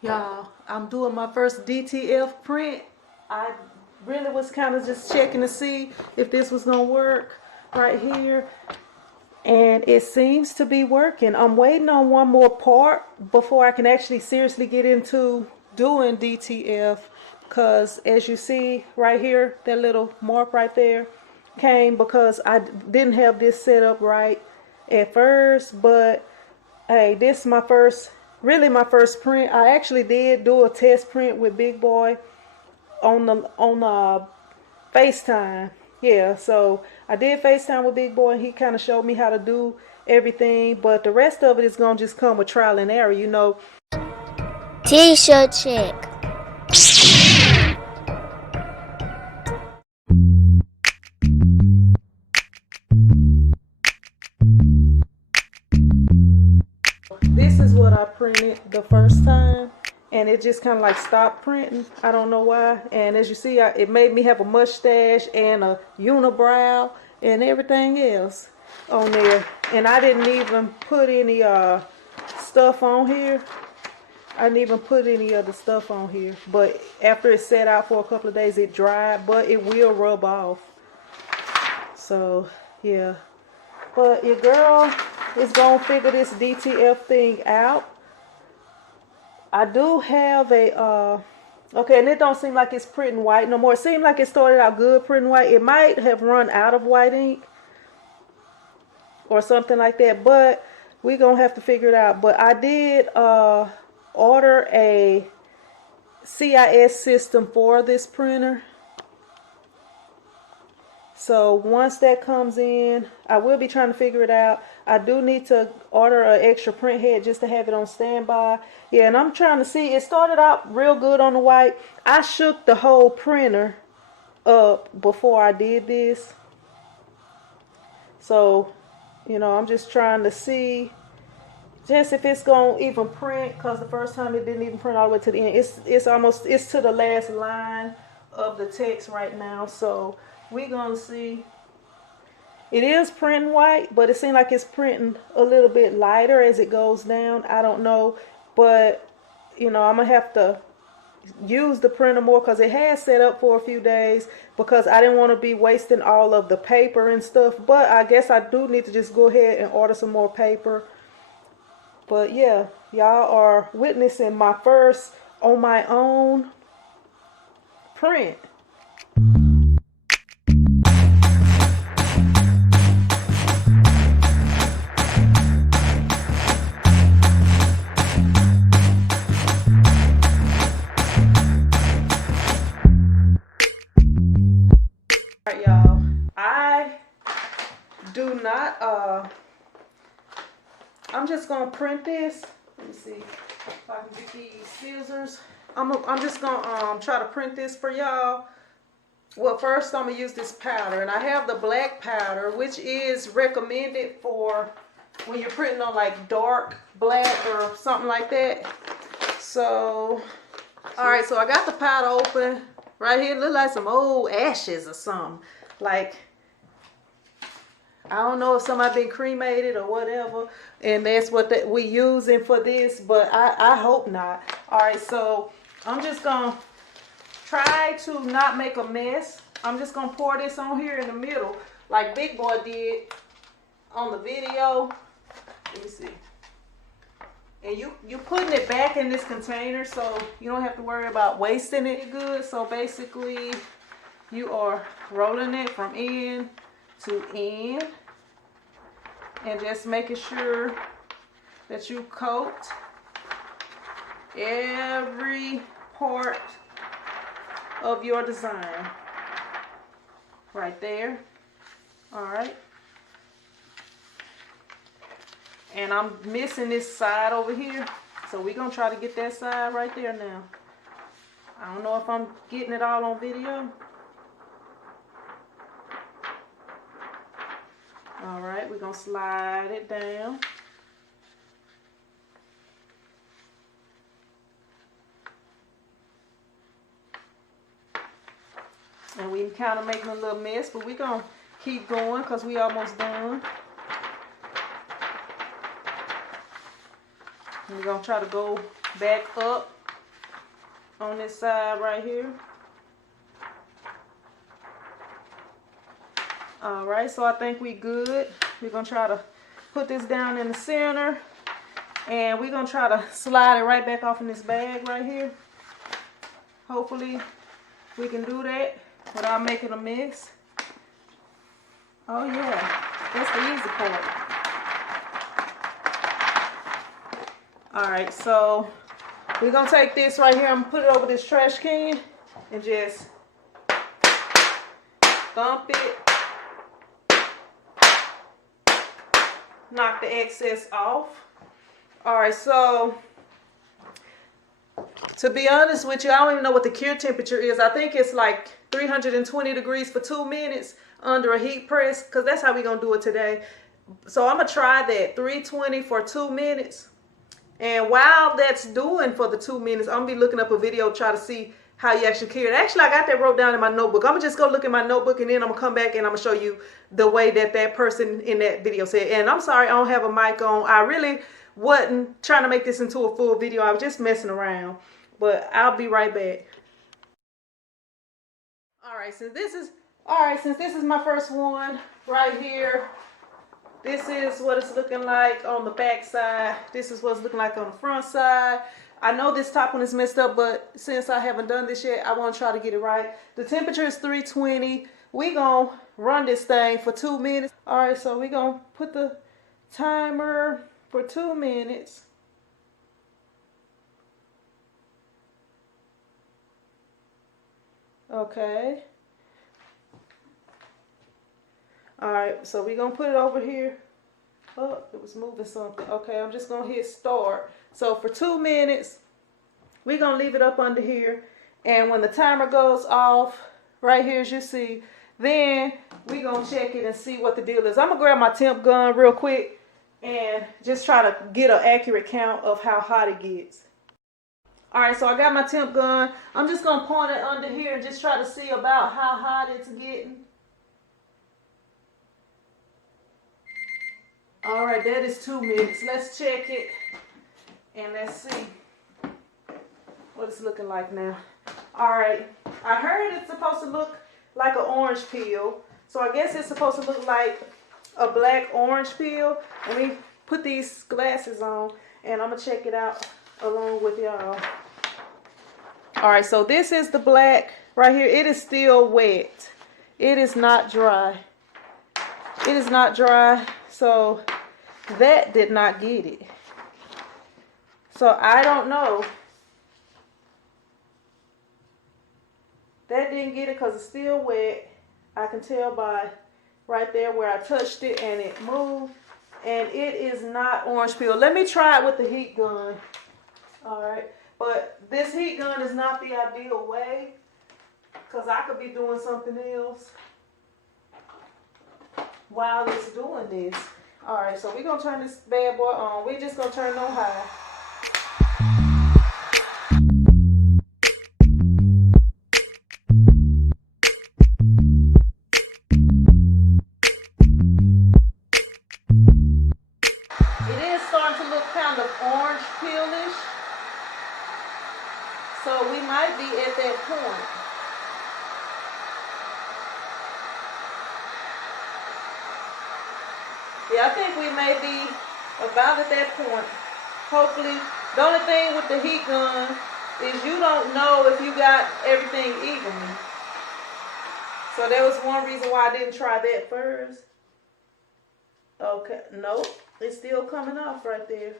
Y'all, I'm doing my first DTF print. I really was kind of just checking to see if this was gonna work right here, and it seems to be working. I'm waiting on one more part before I can actually seriously get into doing DTF, because as you see right here, that little mark right there came because I didn't have this set up right at first. But hey, this is my first, really my first print. I actually did do a test print with Big Boy on FaceTime. Yeah, so I did FaceTime with Big Boy, and he kind of showed me how to do everything. But the rest of it is gonna just come with trial and error, you know. TshirtChick. This is what I printed the first time, and it just kind of like stopped printing. I don't know why. And as you see, it made me have a mustache and a unibrow and everything else on there. And I didn't even put any stuff on here. I didn't even put any other stuff on here. But after it sat out for a couple of days, it dried, but it will rub off. So yeah, but your girl is gonna figure this DTF thing out. I do have a okay, and it don't seem like it's printing white no more. It seemed like it started out good printing white. It might have run out of white ink or something like that, but we're gonna have to figure it out. But I did order a CIS system for this printer. So once that comes in, I will be trying to figure it out. I do need to order an extra print head just to have it on standby. Yeah, and I'm trying to see. It started out real good on the white. I shook the whole printer up before I did this. So, you know, I'm just trying to see just if it's going to even print, because the first time it didn't even print all the way to the end. It's to the last line of the text right now. So we're going to see. It is printing white, but it seems like it's printing a little bit lighter as it goes down. I don't know, but you know, I'm gonna have to use the printer more because it has set up for a few days, because I didn't want to be wasting all of the paper and stuff. But I guess I do need to just go ahead and order some more paper. But yeah, y'all are witnessing my first on my own print. Alright, y'all, I do not I'm just gonna print this. Let me see if I can get these scissors. I'm just gonna try to print this for y'all. Well, first I'm gonna use this powder, and I have the black powder, which is recommended for when you're printing on like dark black or something like that. So alright, so I got the powder open right here. It looks like some old ashes or something. Like, I don't know if somebody been cremated or whatever, and that's what we using for this, but I hope not. All right, so I'm just gonna try to not make a mess. I'm just gonna pour this on here in the middle, like Big Boy did on the video. Let me see. And you putting it back in this container, so you don't have to worry about wasting it good. So basically, you are rolling it from end to end, and just making sure that you coat every part of your design right there. All right, and I'm missing this side over here, so we're gonna try to get that side right there now. I don't know if I'm getting it all on video. All right, we're gonna slide it down. And we kind of making a little mess, but we're gonna keep going because we almost done. And we're gonna try to go back up on this side right here. All right, so I think we good. We're gonna try to put this down in the center, and we're gonna try to slide it right back off in this bag right here. Hopefully we can do that without making a mess. Oh yeah, that's the easy part. All right, so we're gonna take this right here and put it over this trash can and just thump it. Knock the excess off. All right, so to be honest with you, I don't even know what the cure temperature is. I think it's like 320 degrees for 2 minutes under a heat press, because that's how we're gonna do it today. So I'm gonna try that 320 for 2 minutes. And while that's doing for the 2 minutes, I'm gonna be looking up a video, try to see how you actually cure it. Actually, I got that wrote down in my notebook. I'm gonna just go look at my notebook, and then I'm gonna come back and I'm gonna show you the way that that person in that video said. And I'm sorry, I don't have a mic on. I really wasn't trying to make this into a full video. I was just messing around. But I'll be right back. All right, since this is my first one right here, this is what it's looking like on the back side. This is what it's looking like on the front side. I know this top one is messed up, but since I haven't done this yet, I want to try to get it right. The temperature is 320. We're going to run this thing for 2 minutes. All right, so we're going to put the timer for 2 minutes. Okay. All right, so we're going to put it over here. Oh, it was moving something. Okay, I'm just going to hit start. So for 2 minutes, we're going to leave it up under here. And when the timer goes off, right here as you see, then we're going to check it and see what the deal is. I'm going to grab my temp gun real quick and just try to get an accurate count of how hot it gets. All right, so I got my temp gun. I'm just going to point it under here and just try to see about how hot it's getting. All right, that is 2 minutes. Let's check it and let's see what it's looking like now. All right, I heard it's supposed to look like an orange peel. So I guess it's supposed to look like a black orange peel. Let me put these glasses on and I'm gonna check it out along with y'all. All right, so this is the black right here. It is still wet. It is not dry. It is not dry, so that did not get it. So I don't know. That didn't get it because it's still wet. I can tell by right there where I touched it and it moved. And it is not orange peel. Let me try it with the heat gun. All right. But this heat gun is not the ideal way because I could be doing something else while it's doing this. All right, so we're going to turn this bad boy on. We're just going to turn it on high. It is starting to look kind of orange peelish. So we might be at that point. Yeah, I think we may be about at that point. Hopefully, the only thing with the heat gun is you don't know if you got everything evenly. So that was one reason why I didn't try that first. Okay, nope, it's still coming off right there.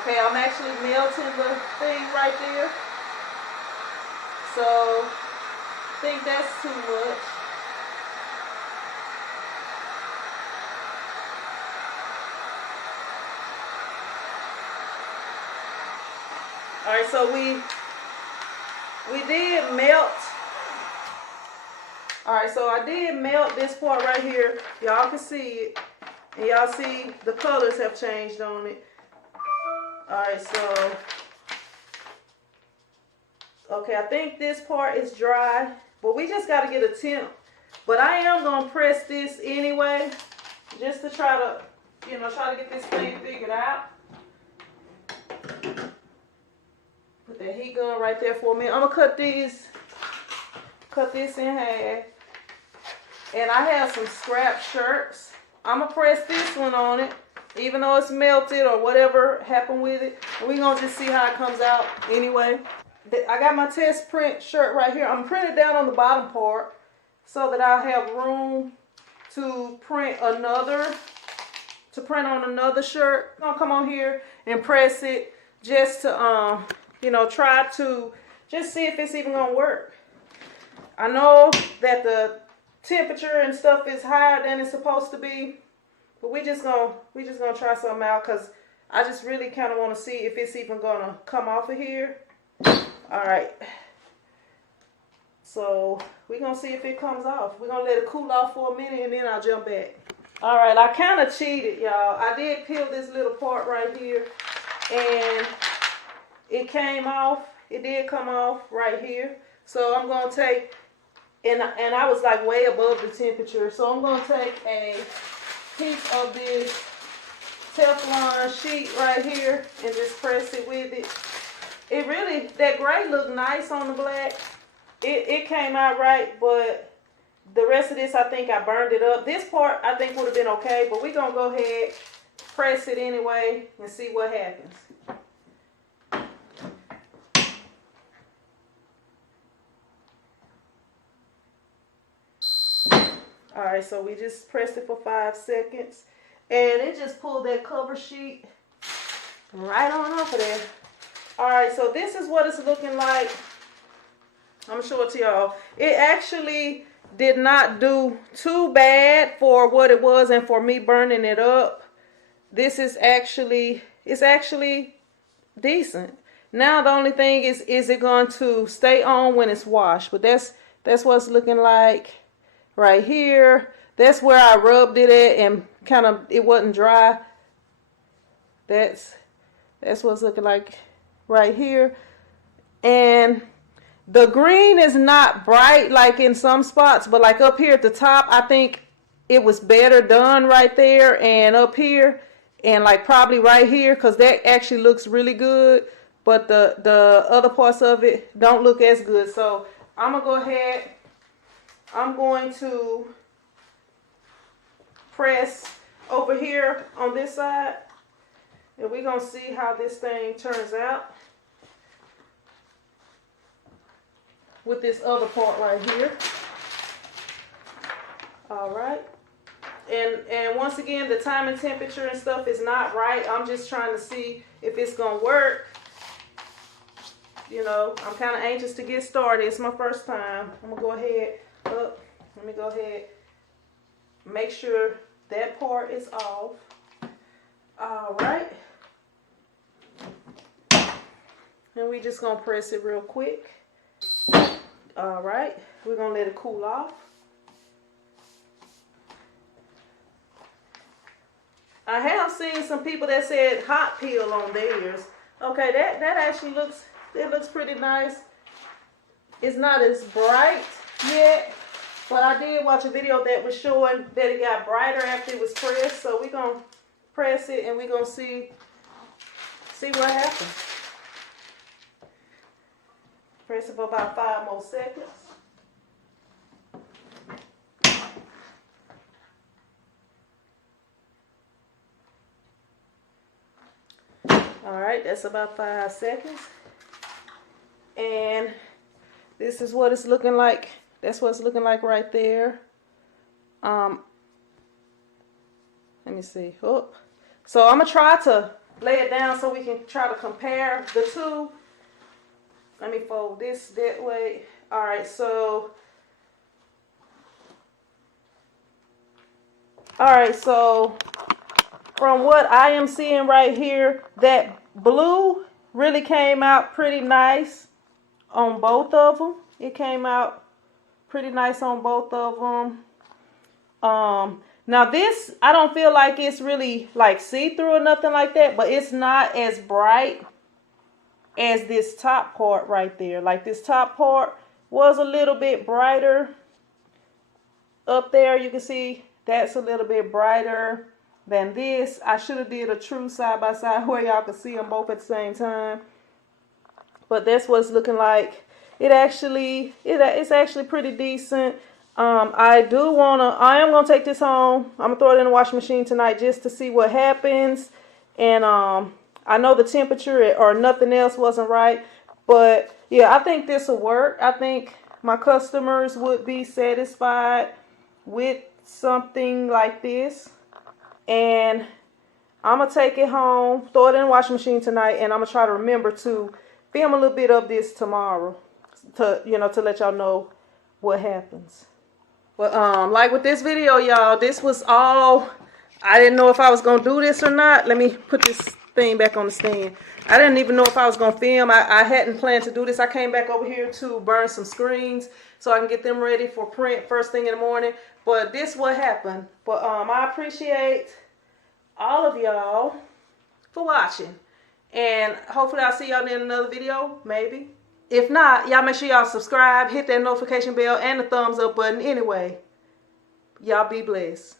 Okay, I'm actually melting the thing right there. So, I think that's too much. All right, so we did melt. All right, so I did melt this part right here. Y'all can see it. And y'all see the colors have changed on it. All right, so, okay, I think this part is dry, but we just got to get a temp But I am going to press this anyway, just to try to, try to get this thing figured out. Put that heat gun right there for me. I'm going to cut this in half. And I have some scrap shirts. I'm going to press this one on it, even though it's melted or whatever happened with it. And we're going to just see how it comes out anyway. I got my test print shirt right here. I'm printing down on the bottom part so that I have room to print on another shirt. I'm going to come on here and press it just to, try to just see if it's even going to work. I know that the temperature and stuff is higher than it's supposed to be, but we just gonna try something out, because I just really kind of want to see if it's even gonna come off of here. All right, so we're gonna see if it comes off. We're gonna let it cool off for a minute and then I'll jump back. All right, I kind of cheated, y'all. I did peel this little part right here, and it came off. It did come off right here. So I'm gonna take, and I was like way above the temperature, so I'm gonna take a piece of this Teflon sheet right here and just press it with it. It really, that gray looked nice on the black. It came out right, but the rest of this, I think I burned it up. This part I think would have been okay, but we're gonna go ahead, press it anyway, and see what happens. All right, so we just pressed it for 5 seconds, and it just pulled that cover sheet right on off of there. All right, so this is what it's looking like. I'm gonna show it to y'all. It actually did not do too bad for what it was and for me burning it up. This is actually, it's actually decent. Now the only thing is it going to stay on when it's washed? But that's what it's looking like right here. That's where I rubbed it at and kind of, it wasn't dry. That's what it's looking like right here. And the green is not bright like in some spots, but like up here at the top, I think it was better done right there and up here and like probably right here, because that actually looks really good, but the other parts of it don't look as good. So I'm gonna go ahead, I'm going to press over here on this side, and we're gonna see how this thing turns out with this other part right here. All right, and once again, the time and temperature and stuff is not right. I'm just trying to see if it's gonna work. You know, I'm kind of anxious to get started. It's my first time. I'm gonna go ahead. Let me go ahead. Make sure that part is off. All right, and we just gonna press it real quick. All right, we're gonna let it cool off. I have seen some people that said hot peel on theirs. Okay, that actually looks, it looks pretty nice. It's not as bright yet, but I did watch a video that was showing that it got brighter after it was pressed. So we're gonna press it and we're gonna see what happens. Press it for about 5 more seconds. All right, that's about 5 seconds. And this is what it's looking like. That's what it's looking like right there. Let me see. Oh. So I'm gonna try to lay it down so we can try to compare the two. Let me fold this that way. All right, so from what I am seeing right here, that blue really came out pretty nice on both of them. It came out pretty nice on both of them. Now this, I don't feel like it's really like see-through or nothing like that, but it's not as bright as this top part right there. Like this top part was a little bit brighter up there, you can see that's a little bit brighter than this. I should have did a true side by side where y'all could see them both at the same time. But that's what it's looking like. It's actually pretty decent. I am gonna take this home. I'm gonna throw it in the washing machine tonight just to see what happens. And I know the temperature or nothing else wasn't right, but yeah, I think this will work. I think my customers would be satisfied with something like this. And I'm gonna take it home, throw it in the washing machine tonight, and I'm gonna try to remember to film a little bit of this tomorrow to let y'all know what happens. Well, like with this video, y'all, this was all. I didn't know if I was gonna do this or not. Let me put this thing back on the stand. I didn't even know if I was gonna film. I hadn't planned to do this. I came back over here to burn some screens so I can get them ready for print first thing in the morning. But this what happened. But I appreciate all of y'all for watching. And hopefully I'll see y'all in another video, maybe. If not, y'all make sure y'all subscribe, hit that notification bell and the thumbs up button anyway. Y'all be blessed.